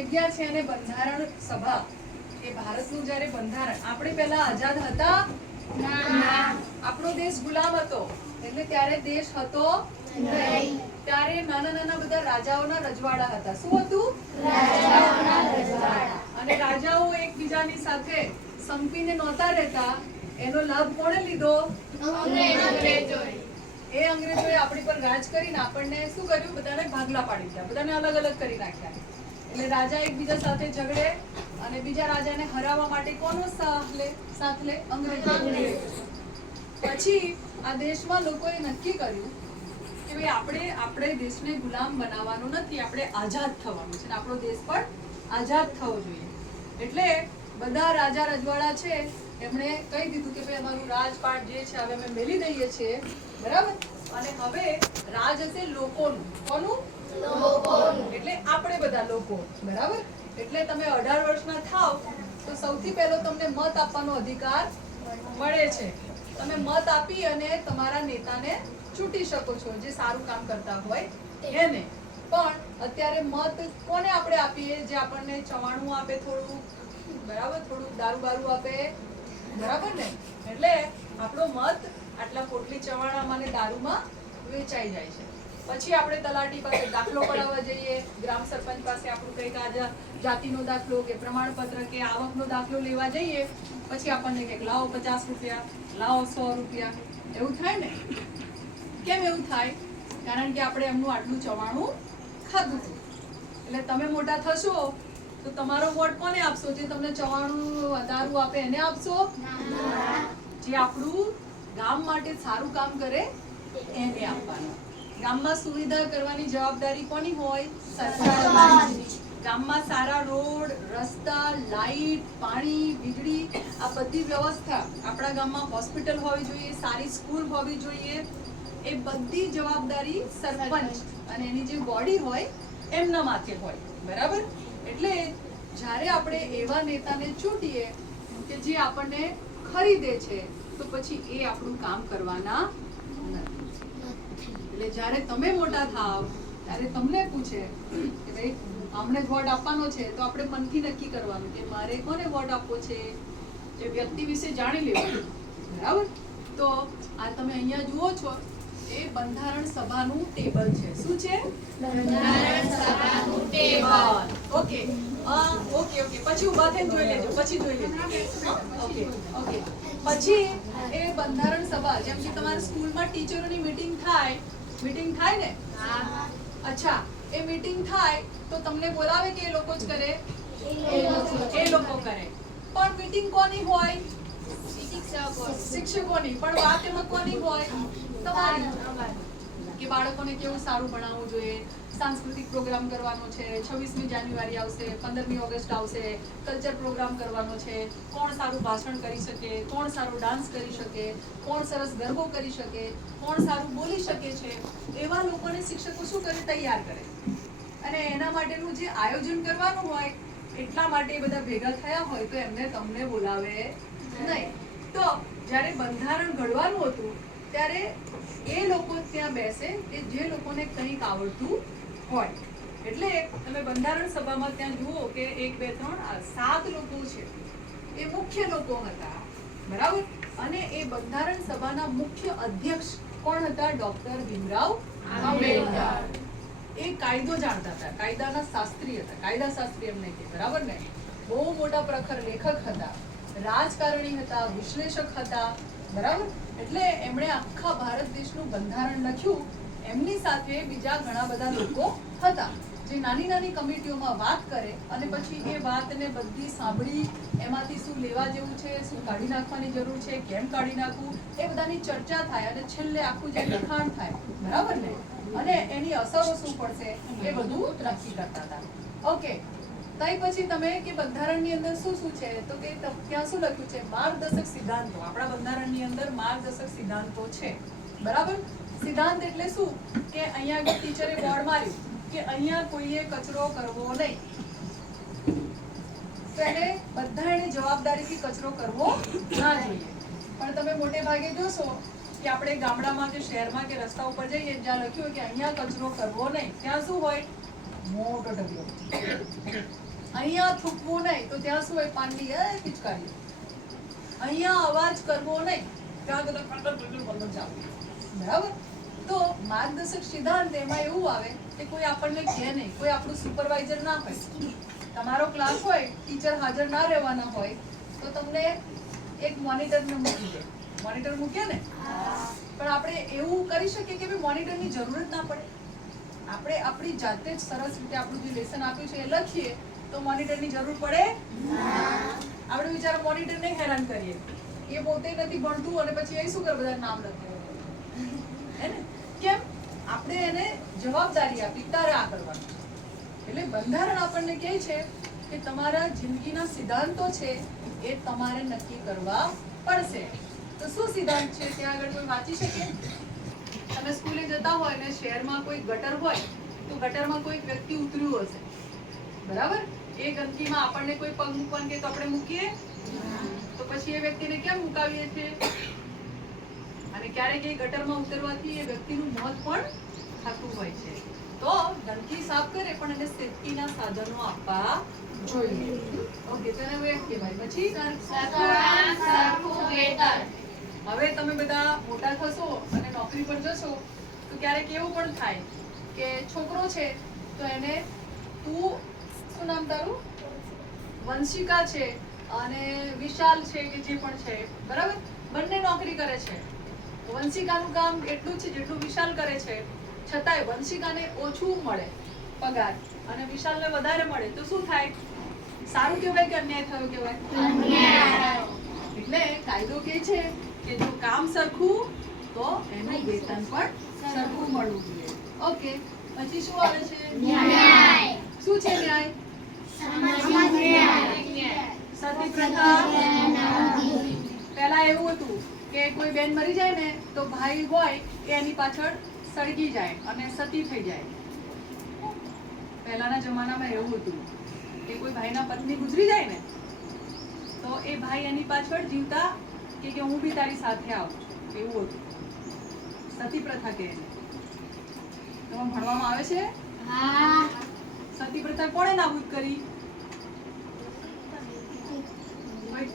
જગ્યા છે અને બંધારણ સભા. એ ભારતનું જ્યારે બંધારણ, આપણે પહેલા આઝાદ હતા? ના. આપણો દેશ ગુલામ હતો, એટલે ત્યારે દેશ હતો નહીં. ત્યારે નાના નાના બધા રાજાઓના રજવાડા હતા. શું હતું? રાજાઓના રજવાડા. અને રાજાઓ એકબીજાની સાથે સંપીને નહોતા રહેતા. એનો લાભ કોણે લીધો? અંગ્રેજોએ. એ અંગ્રેજોએ આપણી પર રાજ કરીને આપણને શું કર્યું? બધાને ભાગલા પાડી દીધા, બધાને અલગ અલગ કરી નાખ્યા. એટલે રાજા એકબીજા સાથે ઝઘડે અને બીજા રાજાને હરાવવા માટે કોનો સાથ લે? અંગ્રેજો. પછી આ દેશમાં લોકોએ નક્કી કર્યું કે ભાઈ આપણે દેશને ગુલામ બનાવવાનો નથી, આપણે આઝાદ થવાનું છે, આપણો દેશ પણ આઝાદ થવો જોઈએ. એટલે બધા રાજા રજવાડા છે એમણે કહી દીધું કે ભાઈ અમારું રાજપાટ જે છે હવે અમે મેલી દઈએ છીએ, બરાબર? અને હવે રાજ હશે લોકોનું. કોનું? લોકોનું. એટલે આપણે બધા લોકો, બરાબર? એટલે તમે 18 વર્ષના થાવ તો સૌથી પહેલો તમને મત આપવાનો અધિકાર મળે છે. તમે મત આપી અને તમારા નેતાને ચૂંટી શકો છો, જે સારું કામ કરતા હોય એને. પણ અત્યારે મત કોને આપણે આપીએ? જે આપણને ચવાણું આપે થોડું, બરાબર? થોડું દારૂ બારૂ આપે, બરાબર ને? એટલે આપણો મત આટલા પોટલી ચવાણામાં ને દારૂમાં વેચાઈ જાય છે. પછી આપણે તલાટી પાસે દાખલો પડાવવા જઈએ, ગ્રામ સરપંચ પાસે આપણું કંઈક જાતિનો દાખલો કે પ્રમાણપત્ર કે આવકનો દાખલો લેવા જઈએ, પછી આપણને કંઈક લાવો 50 રૂપિયા, લાવો 100 રૂપિયા, એવું થાય ને? કેમ એવું થાય? કારણ કે આપણે એમનું આટલું ચવાણું ખાધું હતું. એટલે તમે મોટા થશો તો તમારો વોટ કોને આપશો? જે તમને ચવાણું દારૂ આપે એને આપશો? જે આપણું ગામ માટે સારું કામ કરે એને આપવાનું. ગામમાં સુવિધા કરવાની જવાબદારી કોની હોય? સરકારની. ગામમાં સારા રોડ, રસ્તા, લાઈટ, પાણી, વીજળી, આ બધી વ્યવસ્થા, આપણા ગામમાં હોસ્પિટલ હોવી જોઈએ, સારી સ્કૂલ હોવી જોઈએ, એ બધી જવાબદારી સરપંચ અને એની જે બોડી હોય એમના માથે હોય, બરાબર? એટલે જ્યારે આપણે એવા નેતાને ચૂંટીએ કે જે આપણને ખરીદે છે, તો પછી એ આપણું કામ કરવાના નથી. એટલે જ્યારે તમે મોટા થાવ ત્યારે તમને પૂછે કે ભાઈ આમને જ વોટ આપવાનો છે, તો આપણે મનથી નક્કી કરવાનું કે મારે કોને વોટ આપવો છે, એ વ્યક્તિ વિશે જાણી લેવાનું, બરાબર? તો આ તમે અહીંયા જુઓ છો એ બંધારણ સભાનું ટેબલ છે. શું છે? બંધારણ સભાનું ટેબલ. Okay okay okay. પછી ઊભા થઈને જોઈ લેજો, પછી જોઈ લેજો. Okay okay. પછી એ બંધારણ સભા, જેમ કે તમારા સ્કૂલમાં ટીચરોની મીટિંગ થાય ને? અચ્છા, એ મીટિંગ થાય તો તમને બોલાવે કે એ લોકો જ કરે? એ લોકો કરે. પણ મીટિંગ કોની હોય? શિક્ષકોની. પણ વાત એમાં કોની હોય? તમારી. કે બાળકોને કેવું સારું ભણાવવું જોઈએ, સાંસ્કૃતિક પ્રોગ્રામ કરવાનો છે, 26મી જાન્યુઆરી આવશે, 15મી ઓગસ્ટ આવશે, કલ્ચર પ્રોગ્રામ કરવાનો છે, કોણ સારું ભાષણ કરી શકે, કોણ સારું ડાન્સ કરી શકે, કોણ સરસ ગરબો કરી શકે, કોણ સારું બોલી શકે છે, એવા લોકોને શિક્ષકો શું કરે? તૈયાર કરે. અને એના માટેનું જે આયોજન કરવાનું હોય એટલા માટે બધા ભેગા થયા હોય તો એમને તમને બોલાવે નહીં. તો જ્યારે બંધારણ ઘડવાનું હતું ત્યારે એ લોકો ત્યાં બેસે કે જે લોકોને કંઈક આવડતું હોય. એટલે તમે બંધારણ સભામાં ત્યાં જુઓ કે 1 2 3 7 લોકો છે એ મુખ્ય લોકો હતા, બરાબર? અને એ બંધારણ સભાના મુખ્ય અધ્યક્ષ કોણ હતા? ડોક્ટર ભીમરાવ આંબેડકર. એ કાયદો જાણતા હતા, કાયદાના શાસ્ત્રી હતા, કાયદા શાસ્ત્રી એમને કહે, બરાબર ને? બહુ મોટા પ્રખર લેખક હતા, રાજકારણી હતા, વિશ્લેષક હતા, બરાબર? એટલે એમણે આખા ભારત દેશનું બંધારણ લખ્યું. એમની સાથે બીજા ઘણા બધા લોકો હતા જે નાની નાની કમિટીઓમાં વાત કરે અને પછી એ વાતને બધી સાંભળી એમાંથી શું લેવા જેવું છે, શું કાઢી નાખવાની જરૂર છે, કેમ કાઢી નાખવું, એ બધાની ચર્ચા થાય અને છેલ્લે આખું જે લખાણ થાય, બરાબર ને? અને એની અસરો શું પડશે એ બધું નક્કી કરતા હતા. ઓકે. તઈ પછી તમે કે બંધારણની અંદર શું શું છે, તો કે ત્યાં શું લખ્યું છે? માર્ગદર્શક સિદ્ધાંતો. આપણા બંધારણની અંદર માર્ગદર્શક સિદ્ધાંતો છે, બરાબર? સિદ્ધાંત એટલે શું? કે અહીંયા આગળ ટીચરે બોર્ડ માર્યું કે અહીંયા કોઈએ કચરો કરવો નહીં, તો એને બધાને જવાબદારીથી કચરો કરવો ના જોઈએ. પણ તમે મોટે ભાગે જોશો કે આપણે ગામડામાં કે શહેરમાં કે રસ્તા ઉપર જઈએ જ્યાં લખ્યું હોય કે અહીંયા કચરો કરવો નહીં, ત્યાં શું હોય? મોટો ઢગલો. અહીંયા થૂકવું નહીં તો ત્યાં શું હોય? પાંડી પિચકારી. અહીંયા અવાજ કરવો નહીં, ત્યાં બધા કંડર જાવ. બરાબર? તો માર્ગદર્શક સિદ્ધાંત એમાં એવું આવે કે કોઈ આપણને કહે નહીં, કોઈ આપણું સુપરવાઇઝર ના હોય. તમારો ક્લાસ હોય, ટીચર હાજર ના રહેવાના હોય તો તમને એક મોનિટરને મૂકી દે. મોનિટર મૂકે ને, પણ આપણે એવું કરી શકીએ કે ભાઈ મોનિટરની જરૂર જ ના પડે. આપણે આપણી જાતે જ સરસ રીતે આપણું જે લેસન આપ્યું છે એ લખીએ તો મોનિટરની જરૂર પડે. આપણે બિચારા મોનિટરને હેરાન કરીએ, એ પોતે નથી ભણતું અને પછી એ શું કરે? બધા નામ લખે હે ને? કેમ? આપણે એને જવાબદારી આપી તારે આ કરવાનું. એટલે બંધારણ આપણને કહે છે કે તમારા જિંદગીના સિદ્ધાંતો છે એ તમારે નક્કી કરવા પડશે. તો શું સિદ્ધાંત છે ત્યાં આગળ કોઈ વાંચી શકે? તમે સ્કૂલે જતા હોય ને શહેરમાં કોઈ ગટર હોય તો ગટરમાં કોઈ વ્યક્તિ ઉતર્યું હશે, બરાબર? એ ગંદકીમાં આપણને કોઈ પગ મૂકવાનું કે તો આપણે મૂકીએ? તો પછી એ વ્યક્તિને કેમ મુકાવીએ છીએ? અને ક્યારેક એ ગટરમાં ઉતરવાથી એ વ્યક્તિનું મોત પણ થતું હોય છે. તો ગંદકી સાફ કરે પણ એને સેફટીના સાધનો આપવા જોઈએ. ઓકે, તો એને એમ કહેવાય. પછી હવે તમે બધા મોટા થશો અને નોકરી પર જશો તો ક્યારેક એવું પણ થાય કે છોકરો છે તો એને તું, શું નામ તારું? વંશિકા છે અને વિશાલ છે કે જે પણ છે, બરાબર? બંને નોકરી કરે છે. વંશિકાનું કામ એટલું જ છે જેટલું વિશાલ કરે છે, છતાંય વંશિકાને ઓછું મળે પગાર અને વિશાલને વધારે મળે તો શું થાય? સારું કહેવાય કે અન્યાય થયો કહેવાય? એટલે કાયદો કહે છે કે જો કામ સરખું તો એનું વેતન પણ સરખું મળવું જોઈએ. ઓકે, પછી શું આવે છે? ન્યાય. શું છે ન્યાય? સતી પ્રથા. પહેલા એવું હતું કે કોઈ બેન મરી જાય ને તો ભાઈ હોય કે એની પાછળ સળગી જાય અને સતી થઈ જાય. પહેલાના જમાનામાં એવું હતું કે કોઈ ભાઈના પત્ની ગુજરી જાય ને તો એ ભાઈ એની પાછળ જીવતા કે હું બી તારી સાથે આવું છું, એવું હતું. સતી પ્રથા કહે. તો ભણવામાં આવે છે? સતી પ્રથા કોણે નાબૂદ કરી?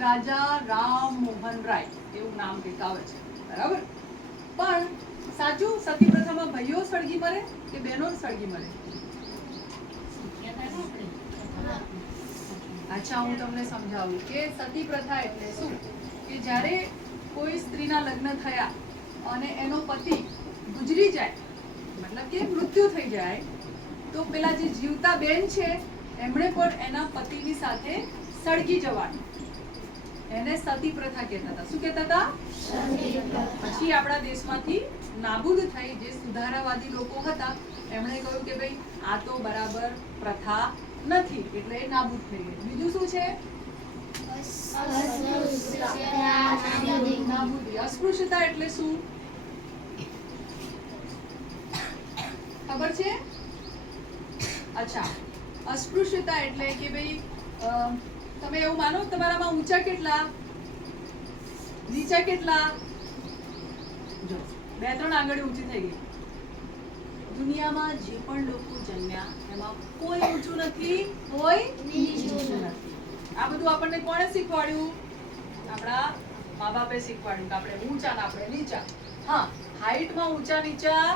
રાજા રામ મોહન રાય એવું નામ કહેતા આવે છે, બરાબર? પણ સાચું સતી પ્રથામાં ભાઈઓ સળગી મરે કે બહેનો સળગી મરે? અચ્છા, હું તમને સમજાવું કે સતી પ્રથા એટલે શું? કે જ્યારે કોઈ સ્ત્રીના લગ્ન થયા અને એનો પતિ ગુજરી જાય, મતલબ કે મૃત્યુ થઈ જાય, તો પેલા જે જીવતા બેન છે એમણે પણ એના પતિની સાથે સળગી જવાનું. એને સતી પ્રથા કહેતા હતા. શું કહેતા હતા? પછી આપણા દેશમાંથી નાબૂદ થઈ જે સુધારાવાદી લોકો હતા એમણે કહ્યું કે ભાઈ આ તો બરાબર પ્રથા નથી, એટલે એ નાબૂદ થઈ ગઈ. બીજું શું છે? નાબૂદી. અસ્પૃશ્યતા એટલે શું ખબર છે? અચ્છા, અસ્પૃશ્યતા એટલે કે ભાઈ તમે એવું માનો તમારામાં ઊંચા કેટલા, નીચા કેટલા? જો 2-3 આંગળી ઊંચી થઈ ગઈ. દુનિયામાં જે પણ લોકો જન્મ્યા એમાં કોઈ ઊંચું નથી, કોઈ નીચું નથી. આ બધું આપણને કોણે શીખવાડ્યું? આપણા મા બાપે શીખવાડ્યું કે આપણે ઊંચા ને આપણે નીચા. હા, હાઈટમાં ઊંચા નીચા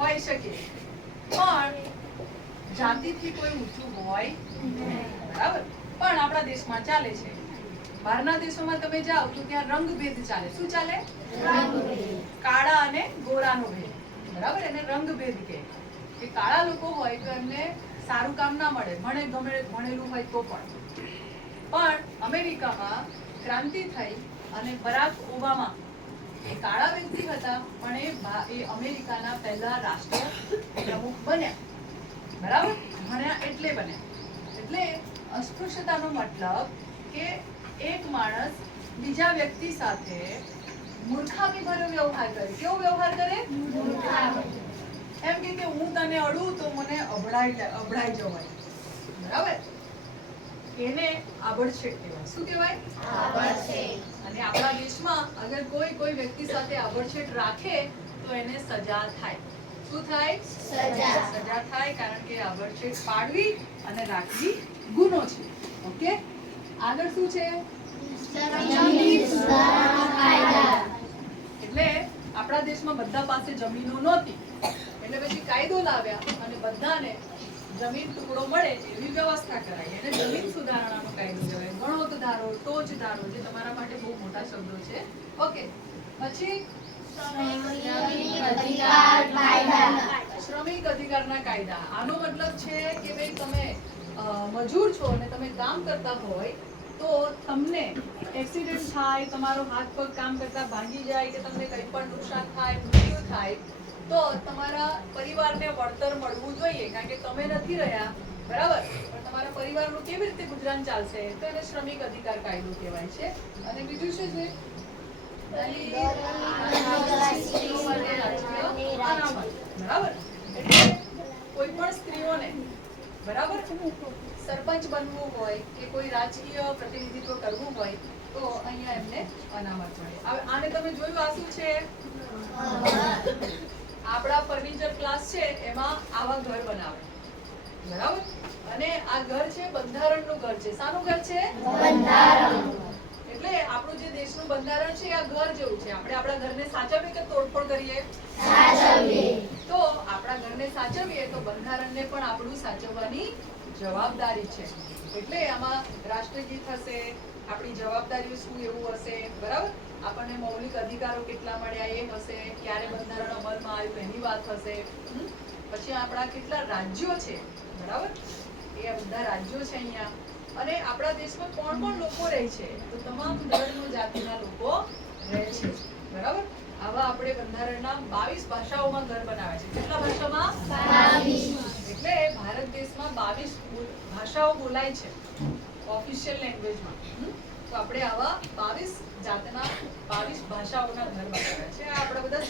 હોઈ શકે પણ જાતિથી કોઈ ઊંચું હોય નહીં, બરાબર? પણ આપણા દેશમાં ચાલે છે. બહારના દેશોમાં તમે જાઓ તો ત્યાં રંગભેદ ચાલે. શું ચાલે? કાળા અને ગોરાનો ભેદ, બરાબર? એને રંગભેદ કહે. કે કાળા લોકો હોય તો એમને સારું કામ ના મળે, ભણેલું હોય તો પણ અમેરિકામાં ક્રાંતિ થઈ અને બરાક ઓબામા એ કાળા વ્યક્તિ હતા પણ એ અમેરિકાના પહેલા રાષ્ટ્ર પ્રમુખ બન્યા, બરાબર? ભણ્યા એટલે બન્યા. એટલે અસ્પૃશ્યતાનો મતલબ કે એક માણસ બીજા વ્યક્તિ સાથે મૂર્ખામી ભર્યો વ્યવહાર કરે. કેવો વ્યવહાર કરે? એમ કે હું તને અડું તો મને અભડાઈ જવાય, બરાબર? એને આબડછેડ કહેવાય. શું કહેવાય? આબડછેડ. અને આપણા દેશમાં અગર કોઈ વ્યક્તિ સાથે આબડછેડ રાખે તો એને સજા થાય. શું શું થાય? સજા. સજા થાય, કારણ કે આભડછેટ પાડવી અને રાખવી ગુનો છે. ઓકે, આગળ શું છે? જમીન સુધારણા કાયદા. એટલે આપણા દેશમાં બધા પાસે જમીનો નહોતી, એટલે પછી કાયદો લાવ્યા અને બધાને જમીન ટુકડો મળે એવી વ્યવસ્થા કરાઈ. એને જમીન સુધારણાનો કાયદો કહેવાય. ગણોત ધારો, ટોચ ધારો, જે તમારા માટે બહુ મોટા શબ્દો છે. ઓકે, પછી શ્રમિક અધિકાર કાયદા. શ્રમિક અધિકારના કાયદા. આનો મતલબ છે કે ભાઈ તમે મજૂર છો અને તમે કામ કરતા હોય તો તમને એક્સિડન્ટ થાય, તમારો હાથ પગ કામ કરતા ભાંગી જાય કે તમને કંઈ પણ નુકસાન થાય, મૃત્યુ થાય, તો તમારા પરિવારને વળતર મળવું જોઈએ, કારણ કે તમે નથી રહ્યા, બરાબર, પણ તમારા પરિવારનું કેવી રીતે ગુજરાન ચાલશે? તો એને શ્રમિક અધિકાર કાયદો કહેવાય છે. અને બીજું શું છે? દલિત, આદિવાસી સ્ત્રીઓ માટે રાજકીય અનામત. બરાબર, એટલે કોઈ પણ સ્ત્રીઓને, બરાબર, સરપંચ બનવું હોય કે કોઈ રાજકીય પ્રતિનિધિત્વ કરવું હોય તો અહીંયા એમને અનામત મળે. હવે આને તમે જોયું, આ શું છે? આપણા ફર્નિચર ક્લાસ છે એમાં આવા ઘર બનાવે, બરાબર, અને આ ઘર છે બંધારણનું ઘર છે. શાનું ઘર છે? બંધારણ. એટલે આપણું જે દેશનું બંધારણ છે આ ઘર જેવું છે. આપણે આપણા ઘરને સાચવીએ કે તોડફોડ કરીએ? સાચવીએ. તો આપણા ઘરને સાચવીએ તો બંધારણને પણ આપણું સાચવવાની જવાબદારી છે. એટલે આમાં રાષ્ટ્રગીત હશે, આપણી જવાબદારીઓ શું એવું હશે, બરાબર, આપણને મૌલિક અધિકારો કેટલા મળ્યા એ હશે, ક્યારે બંધારણ અમલમાં આવ્યું એની વાત હશે. પછી આપણા કેટલા રાજ્યો છે, બરાબર, એ બધા રાજ્યો છે અહીંયા. અને આપણા દેશમાં કોણ કોણ લોકો રહે છે? તો તમામ ધર્મ જાતિના લોકો રહે છે, બરાબર. આવા આપણે બંધારણના 22 ભાષાઓમાં ઘર બનાવ્યા છે. કેટલા ભાષામાં? 22. એટલે ભારત દેશમાં 22 ભાષાઓ બોલાય છે ઓફિશિયલ લેંગ્વેજમાં. તો આપણે આવા 22 જાતના 22 ભાષાઓના ઘર બનાવ્યા છે. આ આપણા બધા